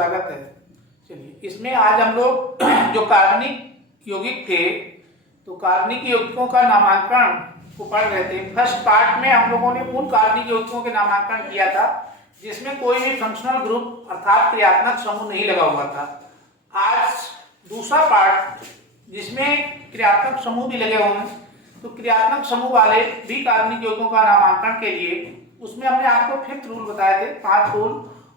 स्वागत है। चलिए, इसमें आज हम लोग जो कार्बनिक यौगिक थे, तो कार्बनिक यौगिकों का नामांकन को पढ़ रहे थे। फर्स्ट पार्ट में हम लोगों ने उन कार्बनिक यौगिकों के नामांकन किया था जिसमें कोई भी फंक्शनल ग्रुप अर्थात क्रियात्मक समूह नहीं लगा हुआ था। आज दूसरा पार्ट जिसमें क्रियात्मक समूह भी लगे हुए हैं, तो क्रियात्मक समूह वाले भी कार्बनिक यौगिकों का नामांकन के लिए उसमें हमने आपको 5th रूल बताए थे, 5 रूल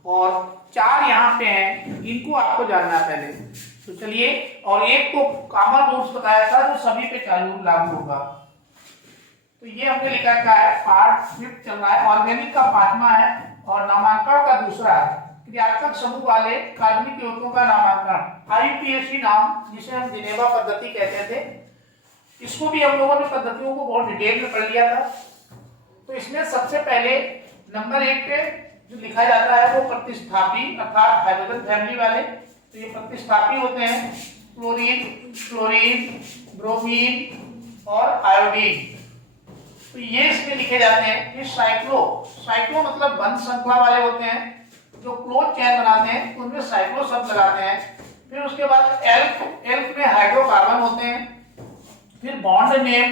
और 4 यहाँ पे हैं, इनको आपको जानना है पहले। तो चलिए, और एक को कॉमन रूल्स बताया था जो सभी पे चालू लागू होगा। तो ये हमने लिखा है, पार्ट 5 चल रहा है, ऑर्गेनिक का 5वां है और नामांकन का दूसरा है। क्रियात्मक समूह वाले कार्बनिक यौगिकों का नामांकन, IUPAC नाम, जिसे हम जिनेवा पद्धति कहते थे, इसको भी हम लोगों ने पद्धतियों को बहुत डिटेल में पढ़ लिया था। तो इसमें सबसे पहले नंबर 1 पे जो लिखा जाता है वो प्रतिस्थापी अर्थात हाइड्रोजन फैमिली वाले। तो ये प्रतिस्थापी होते हैं क्लोरीन, फ्लोरीन, ब्रोमीन और आयोडीन। तो ये इसमें लिखे जाते हैं। फिर साइक्लो मतलब बंध श्रृंखला वाले होते हैं, जो क्लोज चेन बनाते हैं उनमें साइक्लो शब्द लगाते हैं। फिर उसके बाद एल्क में हाइड्रोकार्बन होते हैं। फिर बॉन्ड नेम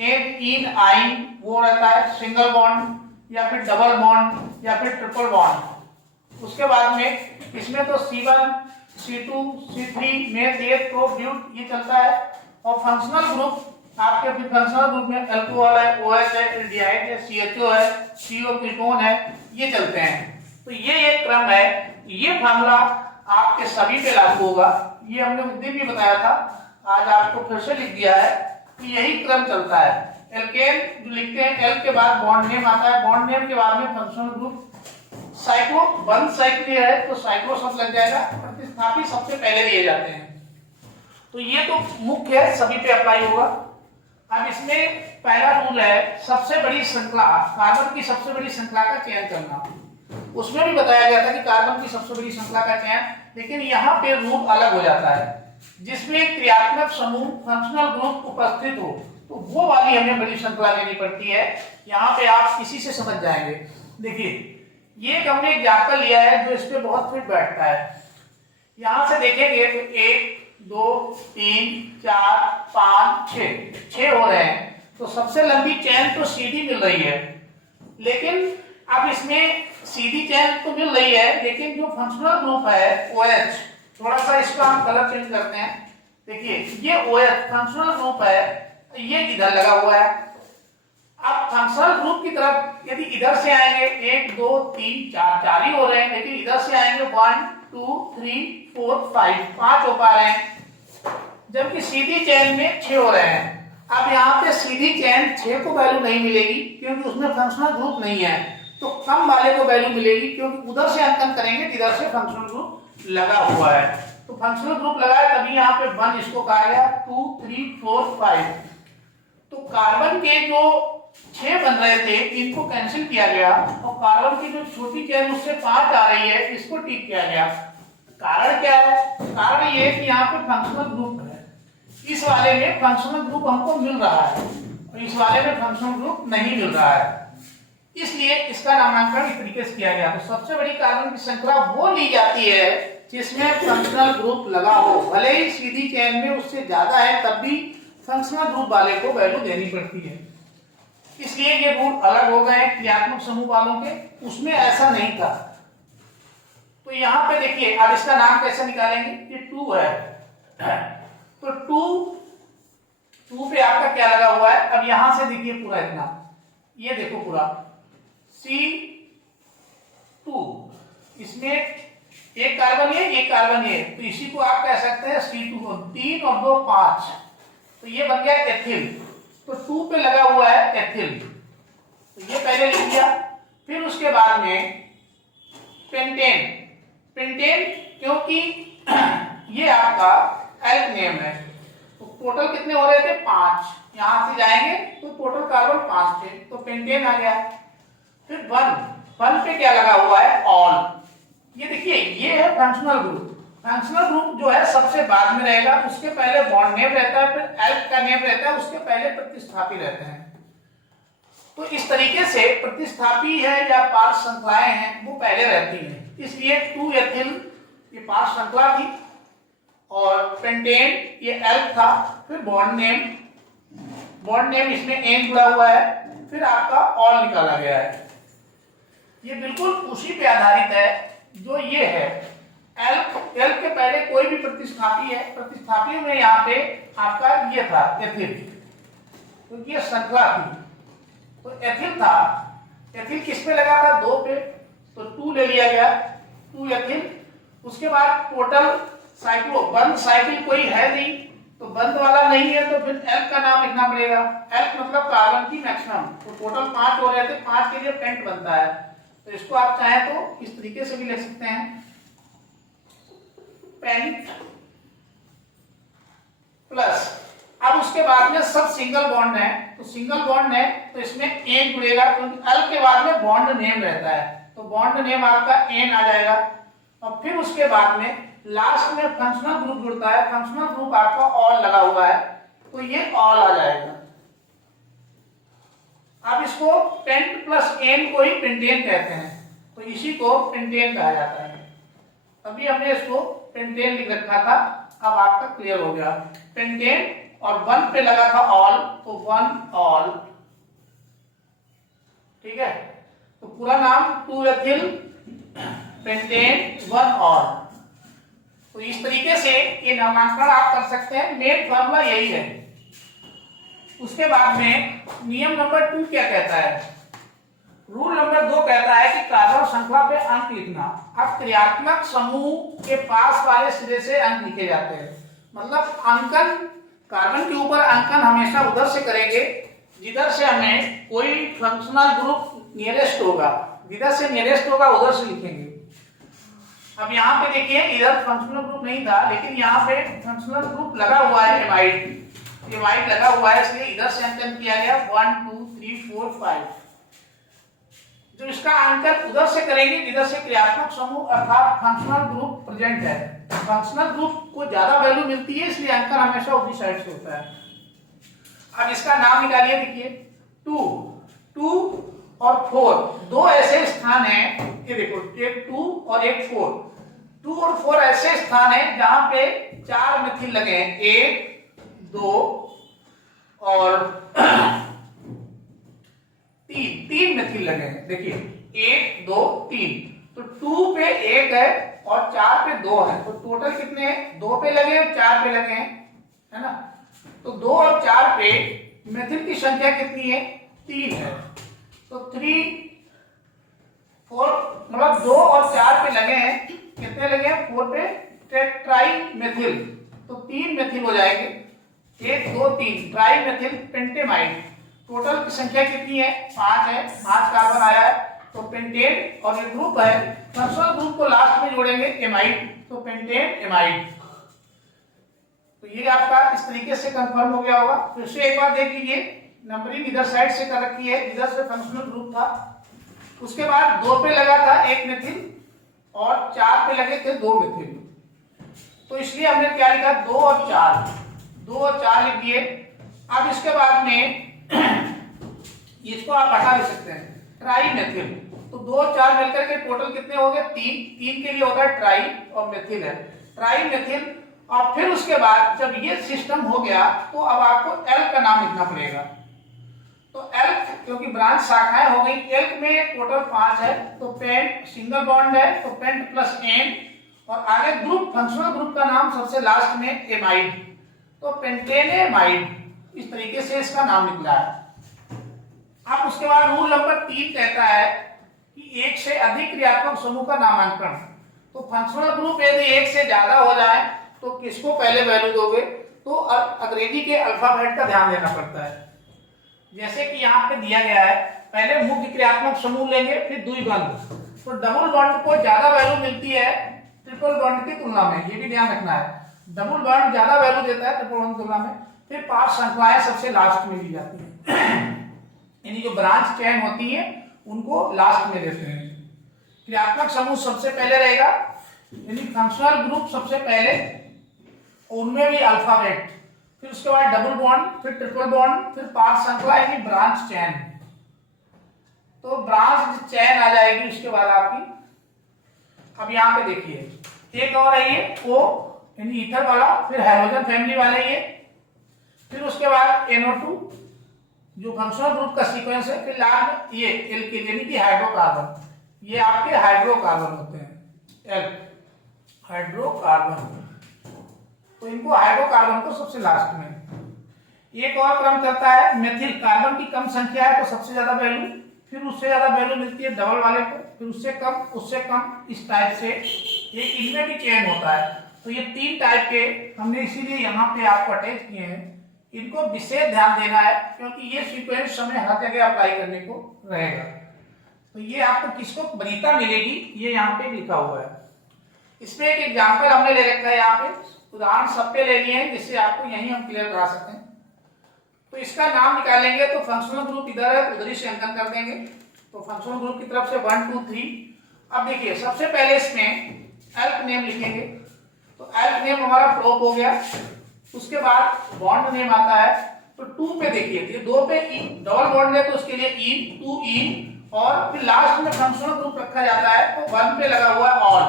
एक इन आइन वो रहता है, सिंगल बॉन्ड या फिर डबल बॉन्ड या फिर ट्रिपल बॉन्ड। उसके बाद में इसमें तो C1, C2, C3 में तो ब्यूट ये चलता है। और फंक्शनल ग्रुप आपके फिर फंक्शनल ग्रुप में अल्कोहल है, OH है, एल्डिहाइड है, CHO है, CO कीटोन है, ये चलते हैं। तो ये एक क्रम है। ये फार्मूला आपके सभी पे लागू होगा। ये हमने मुद्दे भी बताया था, आज आपको फिर से लिख दिया है कि यही क्रम चलता है। एल्केन जो लिखते हैं, एल के बाद बॉन्ड नेम आता है, बॉन्ड नेम के बाद में फंक्शनल ग्रुप। साइक्लो बंध साइक्लिक है तो साइक्लो शब्द लग जाएगा। प्रतिस्थापी सबसे पहले दिए जाते हैं। तो ये तो मुख्य है, सभी पे अप्लाई होगा। अब इसमें पहला रूल है सबसे बड़ी श्रृंखला, कार्बन की सबसे बड़ी श्रृंखला का चयन करना। उसमें भी बताया गया था कि कार्बन की सबसे बड़ी श्रृंखला का चयन, लेकिन यहाँ पे रूल अलग हो जाता है। जिसमें क्रियात्मक समूह फंक्शनल ग्रुप उपस्थित हो तो वो वाली हमें बड़ी श्रृंखला लेनी पड़ती है। यहाँ पे आप इसी से समझ जाएंगे। देखिए, ये हमने एग्जाम्पल लिया है जो इस पे बहुत फिट बैठता है। यहाँ से देखेंगे तो 1, 2, 3, 4, 5, 6 हो रहे हैं। तो सबसे लंबी चेन तो सीधी मिल रही है, लेकिन अब इसमें सीधी चेन तो मिल रही है, लेकिन जो फंक्शनल ग्रुप है OH, थोड़ा सा इसका हम कलर चेंज करते हैं। देखिए, ये OH फंक्शनल ग्रुप है, ये इधर लगा हुआ है। अब फंक्शनल ग्रुप की तरफ यदि इधर से आएंगे 1, 2, 3, 4 ही हो रहे हैं, लेकिन इधर से आएंगे 1, 2, 3, 4, 5 हो पा रहे हैं, जबकि सीधी चेन में 6 हो रहे हैं। अब यहाँ पे सीधी चेन 6 को वैल्यू नहीं मिलेगी क्योंकि उसमें फंक्शनल ग्रुप नहीं है, तो कम वाले को वैल्यू मिलेगी क्योंकि उधर से अंकन करेंगे, इधर से फंक्शनल ग्रुप लगा हुआ है। तो फंक्शनल ग्रुप लगा है, तभी यहाँ पे 1 इसको कहा गया, 2, 3, 4, 5। तो कार्बन के जो 6 बन रहे थे इनको कैंसिल किया गया और कार्बन की जो छोटी चेन उससे 5 आ रही है, इसको टिक किया गया। कारण क्या है? कारण ये है कि यहाँ पे फंक्शनल ग्रुप है, इस वाले में फंक्शनल ग्रुप हमको मिल रहा है और इस वाले में फंक्शनल ग्रुप नहीं मिल रहा है, इसलिए इसका नामांकन इस तरीके से किया गया। तो सबसे बड़ी कार्बन की श्रृंखला वो ली जाती है जिसमें फंक्शनल ग्रुप लगा हो, भले ही सीधी चेन में उससे ज्यादा है तब भी फंक्शनल ग्रुप वाले को वैल्यू देनी पड़ती है। इसलिए ये रूल अलग हो गए क्रियात्मक समूह वालों के, उसमें ऐसा नहीं था। तो यहाँ पे देखिए, अब इसका नाम कैसे निकालेंगे? ये 2 है, तो 2 पे आपका क्या लगा हुआ है? अब यहां से देखिए पूरा इतना, ये देखो पूरा C2, इसमें एक कार्बन ये, एक कार्बन ये, तो इसी को आप कह सकते हैं C2 को। 3 और 2 5, तो ये बन गया एथिल। तो 2 पे लगा हुआ है एथिल, तो ये पहले लिख दिया। फिर उसके बाद में पेंटेन, क्योंकि ये आपका एल्क नेम है, तो टोटल कितने हो रहे थे? 5। यहां से जाएंगे तो टोटल कार्बन 5 थे, तो पेंटेन आ गया। फिर 1 पे क्या लगा हुआ है? ऑल। ये देखिए, ये है फंक्शनल ग्रुप। फंक्शनल ग्रुप जो है सबसे बाद में रहेगा, उसके पहले बॉन्ड नेम रहता है, फिर एल्क का नेम रहता है, उसके पहले प्रतिस्थापी रहते हैं। तो इस तरीके से प्रतिस्थापी है या पार्श्व श्रृंखलाएं हैं वो पहले रहती हैं, इसलिए 2 एथिल ये पांच श्रृंखला थी, और पेंटेन ये एल्क था, फिर बॉन्ड नेम इसमें एन जुड़ा हुआ है, फिर आपका ऑल निकाला गया है। ये बिल्कुल उसी पे आधारित है जो ये है। एल्क के पहले कोई भी प्रतिस्थापी है, प्रतिस्थापी में यहाँ पे आपका ये था एथिल, क्योंकि ये श्रृंखला थी तो एथिल था। एथिल किस पे लगा था? 2 पे, तो 2 ले लिया गया, 2 एथिल। उसके बाद टोटल साइक्लो, बंद साइकिल कोई है नहीं, तो बंद वाला नहीं है, तो फिर एल्क का नाम लिखना पड़ेगा। एल्क मतलब कार्बन की मैक्सिमम, तो टोटल 5 हो रहे थे, 5 के लिए पेंट बनता है, तो इसको आप चाहें तो इस तरीके से भी लिख सकते हैं, पेंट प्लस। अब उसके बाद में सब सिंगल बॉन्ड है, तो सिंगल बॉन्ड है तो इसमें एन जुड़ेगा, क्योंकि एल्क के बाद में बॉन्ड नेम रहता है, तो बॉन्ड नेम आपका एन आ जाएगा। और फिर उसके बाद में लास्ट में फंक्शनल ग्रुप जुड़ता है, फंक्शनल ग्रुप आपका ऑल लगा हुआ है, तो ये ऑल आ जाएगा। अब इसको पेंट प्लस एन को ही पेंटेन कहते हैं, तो इसी को पेंटेन कहा जाता है। अभी हमने इसको पेंटेन लिख रखा था, अब आपका क्लियर हो गया। पेंटेन और 1 पे लगा था ऑल, तो 1 ऑल, ठीक है। तो पूरा नाम 2 एथिल पेंटेन 1 ऑल। तो इस तरीके से ये नामांकन आप कर सकते हैं, मेन फॉर्मूला यही है। उसके बाद में नियम नंबर 2 क्या कहता है? रूल नंबर 2 कहता है कि कार्बन श्रृंखला पे अंक लिखना। अब क्रियात्मक समूह के पास वाले सिरे से अंक लिखे जाते हैं, मतलब अंकन, कार्बन के ऊपर अंकन हमेशा उधर से करेंगे जिधर से हमें कोई फंक्शनल ग्रुप नियरेस्ट होगा, जिधर से नियरेस्ट होगा उधर से लिखेंगे। अब यहाँ पे देखिए इधर फंक्शनल ग्रुप नहीं था, लेकिन यहाँ पे फंक्शनल ग्रुप लगा हुआ है, एमाइड लगा हुआ है, इसलिए इधर से अंकन किया गया 1 2 3 4 5। जो इसका अंकन उधर से करेंगे जिधर से क्रियात्मक समूह अर्थात फंक्शनल ग्रुप प्रेजेंट है। फंक्शनल ग्रुप को ज्यादा वैल्यू मिलती है, इसलिए अंकन हमेशा उसी साइड से होता है। अब इसका नाम निकालिए, देखिए 2 और 4 दो ऐसे स्थान हैं, ये देखो एक 2 और एक 4, 2 और 4 ऐसे स्थान हैं जहां पे 4 मिथिल लगे हैं, 1 2 और 3 मिथिल लगे हैं। देखिए 1 2 3, तो 2 पे 1 है और 4 पे 2 है, तो टोटल कितने हैं? 2 पे लगे और 4 पे लगे हैं, है ना। तो 2 और 4 पे मिथिल की संख्या कितनी है? 3 है, तो 3 4 मतलब 2 और 4 पे लगे हैं, कितने लगे हैं? 4 पे ट्राई मेथिल, तो 3 मेथिल हो जाएंगे, 1 2 3 ट्राई मेथिल पेंटेमाइड। टोटल की संख्या कितनी है? 5 है, 5 कार्बन आया है, तो पेंटेन, और ये ग्रुप है, फंक्शनल ग्रुप को लास्ट में जोड़ेंगे एमाइड, तो पेंटेन एमाइड। तो ये आपका इस तरीके से कंफर्म हो गया होगा। फिर से एक बार देख लीजिए, नंबरिंग इधर साइड से कर रखी है, इधर से फंक्शनल ग्रुप था, उसके बाद 2 पे लगा था 1 मिथिल और 4 पे लगे थे 2 मिथिल, तो इसलिए हमने क्या लिखा? 2 और 4, 2 और 4 लिख दिए। अब इसके बाद में इसको आप हटा भी सकते हैं, ट्राई मेथिल, तो 2 और 4 मिलकर के टोटल कितने हो गए? 3 के लिए होता है ट्राई और मेथिल है, ट्राई मेथिल। और फिर उसके बाद जब ये सिस्टम हो गया तो अब आपको एल्क का नाम लिखना पड़ेगा। तो एल्क, क्योंकि ब्रांच शाखाएं हो गई, एल्क में टोटल 5 है, तो पेंट सिंगल बॉन्ड है, तो पेंट प्लस एन, और आगे ग्रुप, फंक्शनल ग्रुप का नाम सबसे लास्ट में एमाइड, तो पेंटेनेमाइड। इस तरीके से इसका नाम निकला है। अब उसके बाद रूल नंबर 3 कहता है कि एक से अधिक क्रियात्मक समूह का नामांकन। तो फंक्शनल ग्रुप यदि एक से ज्यादा हो जाए तो किसको पहले वैल्यू दोगे? तो अंग्रेजी के अल्फाबेट का ध्यान देना पड़ता है। जैसे कि यहाँ पे दिया गया है, पहले मुख्य क्रियात्मक समूह लेंगे, फिर द्विबंध। तो डबल बॉन्ड को ज्यादा वैल्यू मिलती है ट्रिपल बॉन्ड की तुलना में, ये भी ध्यान रखना है। डबल बॉन्ड ज्यादा वैल्यू देता है ट्रिपल बॉन्ड की तुलना में। फिर 5 श्रृंखलाएं सबसे लास्ट में ली जाती है, यानी जो ब्रांच चेन होती है उनको लास्ट में देते हैं। क्रियात्मक समूह सबसे पहले रहेगा, यानी फंक्शनल ग्रुप सबसे पहले, उनमें भी अल्फाबेट, फिर उसके बाद डबल बॉन्ड, फिर ट्रिपल बॉन्ड, फिर 5 श्रृंखला यानी ब्रांच चेन। तो ब्रांच चेन आ जाएगी उसके बाद आपकी। अब यहाँ पे देखिए एक और है ये O यानी ईथर वाला, फिर हाइड्रोजन फैमिली वाले ये, फिर उसके बाद NO2 जो फंक्शनल ग्रुप का सीक्वेंस है, फिर लास्ट में ये एल्किल यानी कि हाइड्रोकार्बन, ये आपके हाइड्रोकार्बन होते हैं, एल हाइड्रोकार्बन। तो इनको हाइड्रोकार्बन को सबसे लास्ट में। एक और क्रम चलता है मेथिल, कार्बन की कम संख्या है तो सबसे ज्यादा वैल्यू, फिर उससे ज्यादा वैल्यू मिलती है डबल वाले को, फिर उससे कम, इस टाइप से ये इनमें भी चेंज होता है। तो ये 3 टाइप के हमने इसीलिए यहाँ पे आपको अटैच किए हैं, इनको विशेष ध्यान देना है क्योंकि ये सीक्वेंस हमें हर जगह अप्लाई करने को रहेगा। तो ये आपको किसको वरीयता मिलेगी ये यहाँ पे लिखा हुआ है। इसमें एक एग्जाम्पल हमने ले रखा है, यहाँ पे उदाहरण सब पे ले लिए हैं जिससे आपको यही हम क्लियर करा सकते हैं। तो इसका नाम निकालेंगे तो फंक्शनल ग्रुप इधर है, उधर ही से अंकन कर देंगे। तो फंक्शनल ग्रुप की तरफ से 1 2 3। अब देखिए सबसे पहले इसमें एल्क नेम लिखेंगे, तो एल्क नेम हमारा प्रोप हो गया। उसके बाद बॉन्ड नेम आता है, तो 2 पे देखिए, ये 2 पे ई डबल बॉन्ड है तो उसके लिए ई 2 ई, और फिर लास्ट में फंक्शनल ग्रुप रखा जाता है तो 1 पे लगा हुआ है ऑल,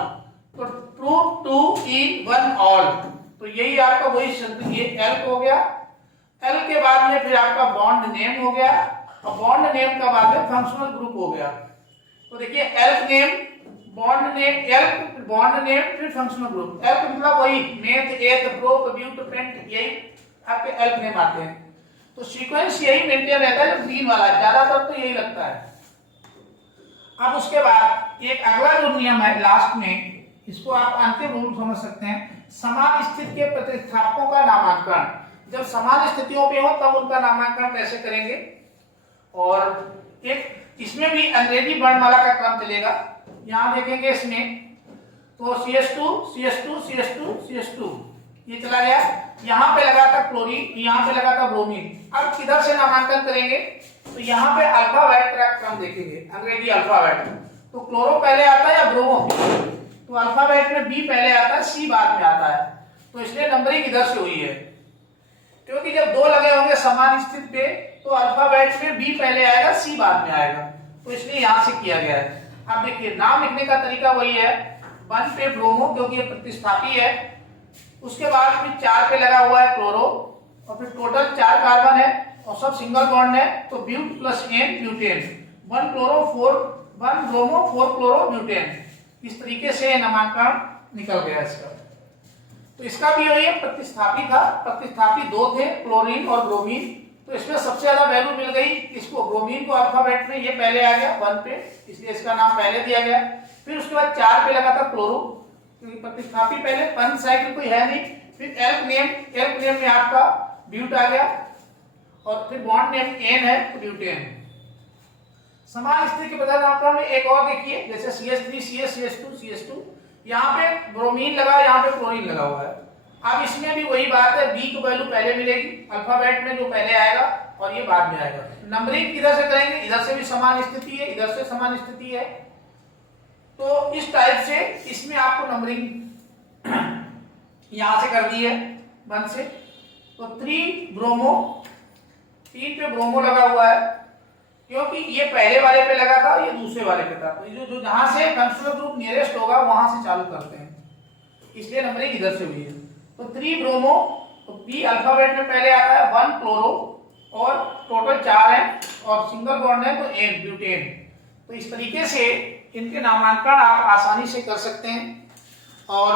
तो प्रूफ 2 ई 1 ऑल। तो यही आपका वही शब्द ये एल्क हो गया। एल के बाद में फिर आपका बॉन्ड नेम हो गया, और बॉन्ड नेम का बाद में फंक्शनल ग्रुप हो गया। तो देखिए elk name, bond name, elk bond name, फिर फंक्शनल ग्रुप। एल्क मतलब वही मेथ, एथ, प्रोप, ब्यूट, पेंट, यही आपके एल्क नेम आते हैं। तो सीक्वेंस यही मेंटेन रहता है जो ग्रीन वाला है, ज्यादातर तो यही लगता है। अब उसके बाद एक अगला जो नियम है लास्ट में, इसको आप अंतिम रूल समझ सकते हैं, समान स्थिति के प्रतिस्थापकों का नामांकन। जब समान स्थितियों पे हो तब उनका नामांकन कैसे करेंगे। और एक इसमें भी अंग्रेजी वर्णमाला का क्रम चलेगा। यहाँ देखेंगे इसमें तो CH2 CH2 CH2 CH2 ये चला गया, यहाँ पे लगा था क्लोरीन, यहाँ पे लगा था ब्रोमीन। अब किधर से नामांकन करेंगे, तो यहाँ पे अल्फाबेट का क्रम देखेंगे, अंग्रेजी अल्फाबेट। तो क्लोरो पहले आता है या ब्रोमो, तो अल्फाबेट में B पहले आता है, C बाद में आता है। तो इसलिए नंबरिंग इधर से हुई है, क्योंकि जब 2 लगे होंगे समान स्थिति पे तो अल्फाबेट में B पहले आएगा, C बाद में आएगा, तो इसलिए यहाँ से किया गया है। अब देखिए नाम लिखने का तरीका वही है, 1 पे ब्रोमो क्योंकि ये प्रतिस्थापी है, उसके बाद फिर 4 पे लगा हुआ है क्लोरो, और फिर टोटल 4 कार्बन है और सब सिंगल बॉन्ड है, तो ब्यूट plus n butane, 1 chloro 4 1 bromo 4 chloro butane. इस तरीके से नामांकन निकल गया इसका। तो इसका भी वही प्रतिस्थापी था, प्रतिस्थापी 2 थे, क्लोरीन और ब्रोमीन। तो इसमें सबसे ज्यादा वैल्यू मिल गई इसको, ब्रोमीन को अल्फाबेट में, ये पहले आ गया 1 पे, इसलिए इसका नाम पहले दिया गया। फिर उसके बाद 4 पे लगा था क्लोरो, क्योंकि प्रतिस्थापी पहले 1 साइकिल कोई है नहीं। फिर एल्क नेम में आपका ब्यूट आ गया, और फिर बॉन्ड नेम एन है तो ब्यूटेन। समान स्थिति के बदलाव में एक और देखिए, जैसे CH3 CH2 CH2, यहाँ पे ब्रोमीन लगा, यहाँ पे क्लोरीन लगा हुआ है। अब इसमें भी वही बात है, B की वैल्यू पहले मिलेगी अल्फाबेट में, जो पहले आएगा, और ये बाद में आएगा। नंबरिंग किधर से करेंगे, इधर से भी समान स्थिति है, इधर से समान स्थिति है, तो इस टाइप से इसमें आपको नंबरिंग यहां से कर दी है 1 से। तो 3 ब्रोमो, 3 पे ब्रोमो लगा हुआ है, क्योंकि ये पहले वाले पे लगा था, ये दूसरे वाले पे था, तो जो जहां से फंक्शनल ग्रुप नियरेस्ट होगा वहां से चालू करते हैं, इसलिए नंबरिंग इधर से हुई है। तो 3 ब्रोमो, तो B अल्फाबेट में पहले आता है, 1 क्लोरो, और टोटल 4 है, और सिंगल बॉन्ड है तो N ब्यूटेन। तो इस तरीके से इनके नामांकन आप आसानी से कर सकते हैं। और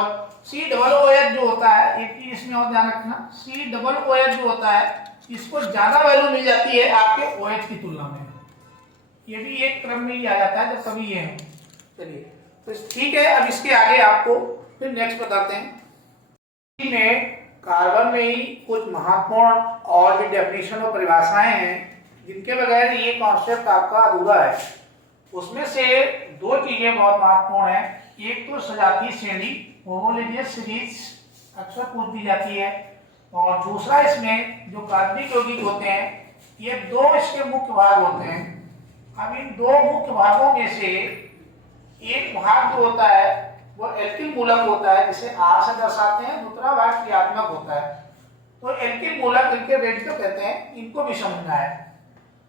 COOH जो होता है, एक चीज इसमें और ध्यान रखना, COOH जो होता है इसको ज्यादा वैल्यू मिल जाती है आपके OH की तुलना में, ये भी एक क्रम में ही आ जाता है जब सभी ये हैं। चलिए तो ठीक है, अब इसके आगे आपको फिर नेक्स्ट बताते हैं। में कार्बन में ही कुछ महत्वपूर्ण और भी डेफिनेशन और परिभाषाएं हैं जिनके बगैर ये कॉन्सेप्ट आपका अधूरा है। उसमें से 2 चीजें बहुत महत्वपूर्ण है, एक तो सजातीय श्रेणी, होमोलोजियस सीरीज अक्सर पूछ दी जाती है, और दूसरा इसमें जो कार्बनिक यौगिक होते हैं, ये 2 इसके मुख्य भाग होते हैं। अब इन 2 मुख्य भागों में से एक भाग जो होता है वो एल्किल मूलक होता है, जिसे R से दर्शाते हैं, दूसरा भाग क्रियात्मक होता है। तो एल्किल मूलक, इनके रेडियो कहते हैं, इनको भी समझना है।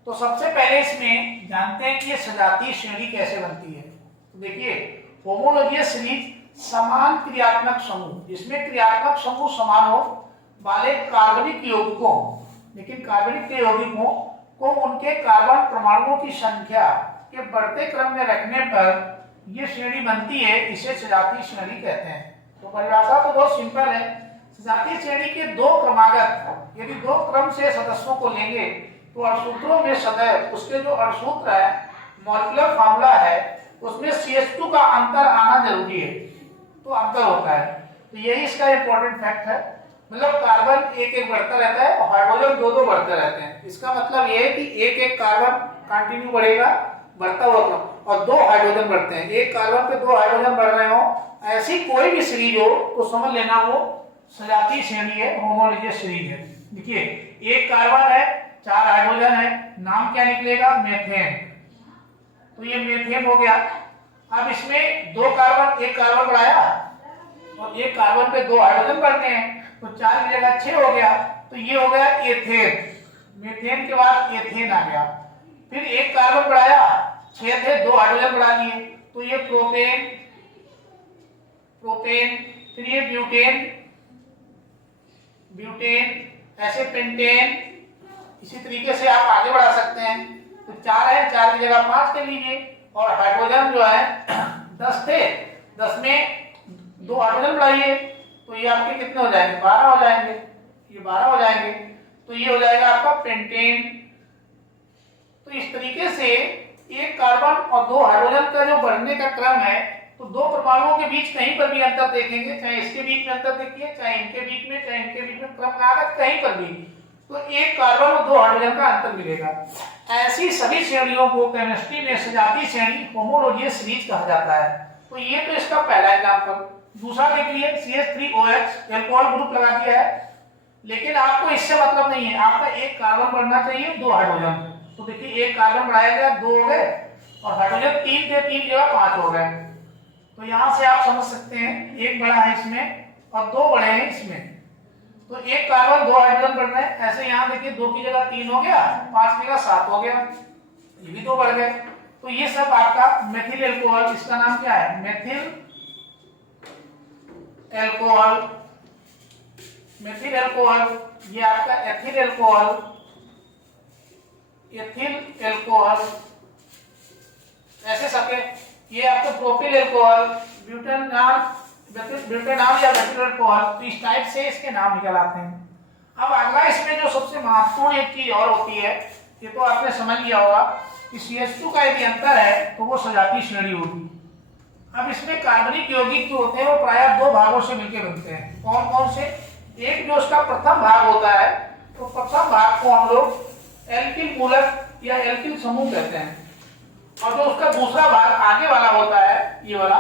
तो सबसे पहले इसमें जानते हैं कि ये सजातीय श्रेणी कैसे बनती है। तो देखिए होमोलोजियस सीरीज समान क्रियात्मक समूह, जिसमें क्रियात्मक समूह समान हो वाले कार्बनिक यौगिकों, लेकिन कार्बनिक यौगिकों को उनके कार्बन परमाणुओं की संख्या के बढ़ते क्रम में रखने पर ये श्रेणी बनती है, इसे सजातीय श्रेणी कहते हैं। तो परिभाषा तो बहुत सिंपल है। सजातीय श्रेणी के दो क्रमागत, यदि दो क्रम से सदस्यों को लेंगे तो अणुसूत्रों में सदैव उसके जो अणुसूत्र है, मॉलिक्यूलर फार्मूला है, उसमें CH2 का अंतर आना जरूरी है, तो अंतर होता है। तो यही इसका इंपॉर्टेंट फैक्ट है। मतलब कार्बन एक एक बढ़ता रहता है और हाइड्रोजन दो दो बढ़ते रहते हैं। इसका मतलब ये है कि एक एक कार्बन कंटिन्यू बढ़ेगा, बढ़ता हुआ क्रम, और दो हाइड्रोजन बढ़ते हैं। एक कार्बन पे दो हाइड्रोजन बढ़ रहे हो, ऐसी कोई भी सीरीज हो तो समझ लेना वो सजातीय श्रेणी है, होमोलोजियस सीरीज है। देखिए एक कार्बन है, चार हाइड्रोजन है, नाम क्या निकलेगा? मेथेन। तो ये मेथेन हो गया। अब इसमें दो कार्बन, एक कार्बन बढ़ाया और एक कार्बन पे दो हाइड्रोजन बढ़ते हैं, तो चार की जगह 6 हो गया, तो ये हो गया एथेन। मेथेन के बाद एथेन आ गया। फिर एक कार्बन बढ़ाया, 6 थे, दो हाइड्रोजन बढ़ा लिए, तो ये प्रोपेन, प्रोपेन, फिर ये ब्यूटेन, ब्यूटेन, ऐसे पेंटेन। इसी तरीके से आप आगे बढ़ा सकते हैं। तो 4 है, 4 की जगह 5 कर लीजिए, और हाइड्रोजन जो है 10 थे, 10 में दो हाइड्रोजन बढ़ाइए, तो ये आपके कितने हो जाएंगे? 12 हो जाएंगे। ये 12 हो जाएंगे, तो ये हो जाएगा आपका पेंटेन। तो इस तरीके से एक कार्बन और दो हाइड्रोजन का जो बढ़ने का क्रम है, तो दो परमाणुओं के बीच कहीं पर भी अंतर देखेंगे, चाहे इसके बीच में अंतर देखिए, चाहे इनके बीच में, चाहे इनके बीच में, क्रम कागज कहीं पर भी, तो एक कार्बन और दो हाइड्रोजन का अंतर मिलेगा। ऐसी सभी श्रेणियों को केमिस्ट्री में सजातीय श्रेणी, होमोलोजियस सीरीज कहा जाता है। तो ये तो इसका पहला एग्जांपल। दूसरा देख लिए, CH3OH एल्कोहल ग्रुप लगा दिया है, लेकिन आपको इससे मतलब नहीं है, आपका एक कार्बन बढ़ना चाहिए, दो हाइड्रोजन। तो देखिए एक कार्बन बढ़ाया गया, दो हो गए, और हाइड्रोजन 3 थे, 3 की जगह 5 हो गए। तो यहां से आप समझ सकते हैं एक बड़ा है इसमें और दो बड़े हैं इसमें, तो एक कार्बन दो हाइड्रोजन बढ़ रहे हैं। ऐसे यहां देखिए 2 की जगह 3 हो गया, 5 की जगह 7 हो गया, ये भी दो बढ़ गए। तो ये सब आपका मेथिल एल्कोहल, इसका नाम क्या है? Methyl alcohol, methyl alcohol. ये आपका एथिल एल्कोहल, एथिल एल्कोहल, ऐसे सबके। ये आपको प्रोपिल एल्कोहल, ब्यूटेनॉल, ब्यूटेनॉल या मेथिल एल्कोहल, तो इस टाइप से इसके नाम निकल आते हैं। अब अगला इसमें जो सबसे महत्वपूर्ण एक चीज और होती है, ये तो आपने समझ लिया होगा कि CH2 का यदि अंतर है तो वो सजातीय श्रेणी होगी। अब इसमें कार्बनिक यौगिक जो होते हैं वो प्रायः दो भागों से मिलकर बनते हैं। कौन कौन से? एक जो उसका प्रथम भाग होता है, तो प्रथम भाग को हम लोग एल्किल मूलक या एल्किल समूह कहते हैं, और जो उसका दूसरा भाग आगे वाला होता है, ये वाला,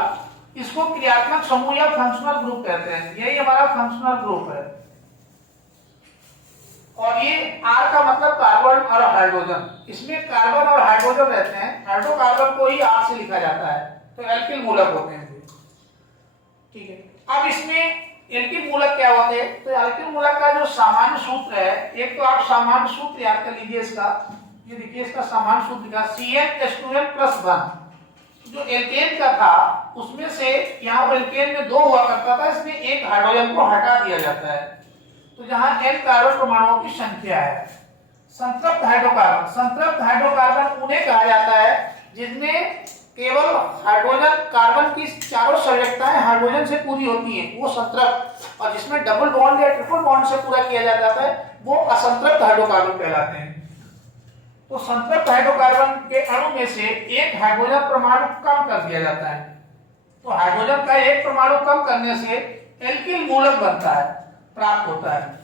इसको क्रियात्मक समूह या फंक्शनल ग्रुप कहते हैं। यही हमारा फंक्शनल ग्रुप है। और ये R का मतलब कार्बन और हाइड्रोजन, इसमें कार्बन और हाइड्रोजन रहते हैं। हाइड्रोकार्बन को ही R से लिखा जाता है, तो एल्किल मूलक होते हैं। ठीक है। अब इसमें एल्किल मूलक क्या होते हैं? तो एल्किल मूलक का जो सामान्य सूत्र है, एक तो आप सामान्य सूत्र याद कर लीजिए इसका। ये देखिए इसका सामान्य सूत्र का CnH2n+1। जो एल्केन का था उसमें से यहाँ एल्केन में 2 हुआ करता था, इसमें एक हाइड्रोजन को हटा दिया जाता है, तो जहां n कार्बन परमाणुओं की संख्या है। संतृप्त हाइड्रोकार्बन, संतृप्त हाइड्रोकार्बन उन्हें कहा जाता है जिसमें केवल हाइड्रोजन, कार्बन की चारों संयोजकताएं हाइड्रोजन से पूरी होती हैं, वो संतृप्त। और जिसमें डबल बॉन्ड या ट्रिपल बॉन्ड से पूरा किया जाता है, वो असंतृप्त हाइड्रोकार्बन कहलाते हैं। तो संतृप्त हाइड्रोकार्बन के अणु में से एक हाइड्रोजन परमाणु कम कर दिया जाता है। तो हाइड्रोजन का एक परमाणु कम करने से एल्किल मूलक बनता है, प्राप्त होता है।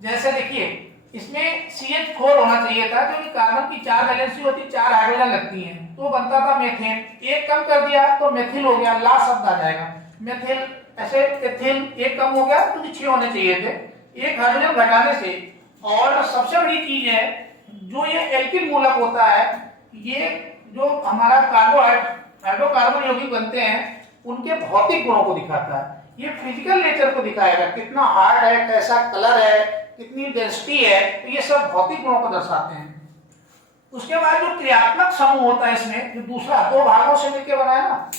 जैसे देखिए इसमें CH4 होना चाहिए था, क्योंकि कार्बन की 4 वैलेंसी होती, 4 हाइड्रोजन लगती हैं, तो बनता था मेथेन। एक कम कर दिया तो मेथिल हो गया, ला शब्द आ जाएगा, मेथिल। ऐसे एथिल एक कम हो गया, तो 6 होने चाहिए थे, एक हाइड्रोजन घटाने से। और सबसे बड़ी चीज है, जो ये एल्किल मूलक होता है, ये जो हमारा हाइड्रोकार्बन यौगिक बनते हैं, उनके भौतिक गुणों को दिखाता है। ये फिजिकल नेचर को दिखाएगा, कितना हार्ड है, कैसा कलर है, कितनी डेंसिटी है, तो ये सब भौतिक गुणों को दर्शाते हैं। उसके बाद जो क्रियात्मक समूह होता है इसमें, जो दूसरा 2 भागों से मिलकर बना है ना,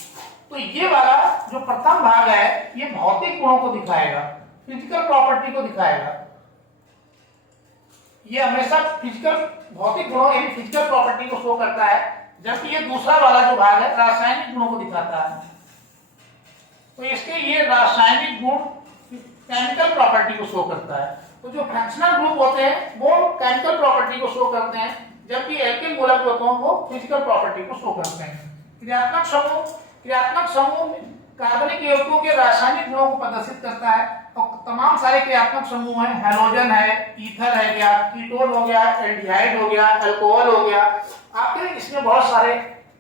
तो ये वाला जो प्रथम भाग है ये भौतिक गुणों को दिखाएगा, फिजिकल प्रॉपर्टी को दिखाएगा। ये हमेशा फिजिकल भौतिक गुणों यानी फिजिकल प्रॉपर्टी को शो करता है, जबकि ये दूसरा वाला जो भाग है रासायनिक गुणों को दिखाता है। तो इसके ये रासायनिक गुण केमिकल प्रॉपर्टी को शो करता है। तो जो फंक्शनल ग्रुप होते हैं वो केमिकल प्रॉपर्टी को शो करते हैं, जबकि एल्किल मूलक होते हैं वो फिजिकल प्रॉपर्टी को शो करते हैं। क्रियात्मक समूह कार्बनिक यौगिकों के रासायनिक गुणों को प्रदर्शित करता है और तमाम सारे क्रियात्मक समूह हैं, हैलोजन है, ईथर है गया, कीटोन हो गया, एल्डिहाइड हो गया, अल्कोहल हो गया, आपके इसमें बहुत सारे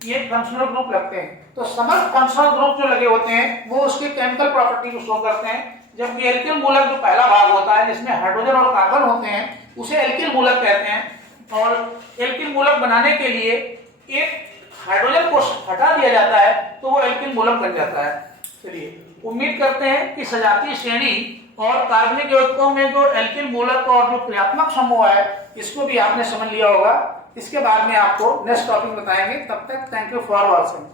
ये फंक्शनल ग्रुप लगते हैं। तो समस्त फंक्शनल ग्रुप जो लगे होते हैं वो उसके केमिकल प्रॉपर्टी को शो करते हैं, जबकि एल्किल मूलक जो पहला भाग होता है जिसमें हाइड्रोजन और कार्बन होते हैं उसे एल्किल मूलक कहते हैं। और एल्किल मूलक बनाने के लिए एक हाइड्रोजन को हटा दिया जाता है तो वो एल्किल मूलक बन जाता है। चलिए, उम्मीद करते हैं कि सजातीय श्रेणी और कार्बनिक यौगिकों में जो एल्किल मूलक और जो क्रियात्मक समूह है इसको भी आपने समझ लिया होगा। इसके बाद में आपको नेक्स्ट टॉपिक बताएंगे। तब तक थैंक यू फॉर वॉचिंग।